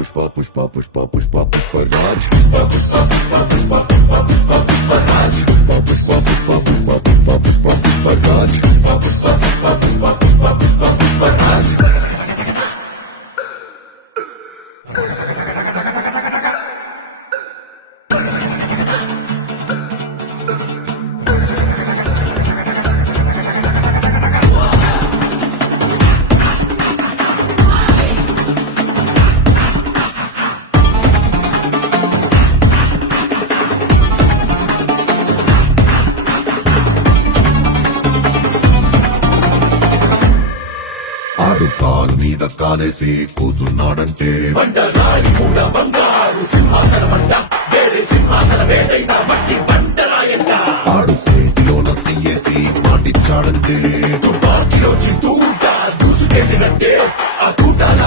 పుష్ప పుష్ప పుష్ప పుష్ప పుష్పరాజ్ పుష్ప పుష్ప పుష్ప పుష్ప పుష్ప పుష్పరాజ్ పుష్ప పుష్ప పుష్ప పుష్ప పుష్ప పుష్ప పుష్పరాజ్ పుష్ప పుష్ప పుష్ప పుష్ప పుష్ప పుష్ప పుష్పరాజ్ ఆడు కాలు మీద కాలేసి కూసున్నాడంటే బండరాయి కూడా బంగారు సింహాసనమంట వేరే సింహాసనమేదైనా మట్టి బండరాయంట ఆడు సేతిలోన చెయ్యేసి మాటిచ్చాడంటే తుపాకీలో చింతూట దూసుకెళ్ళినంటే ఆ తూటాల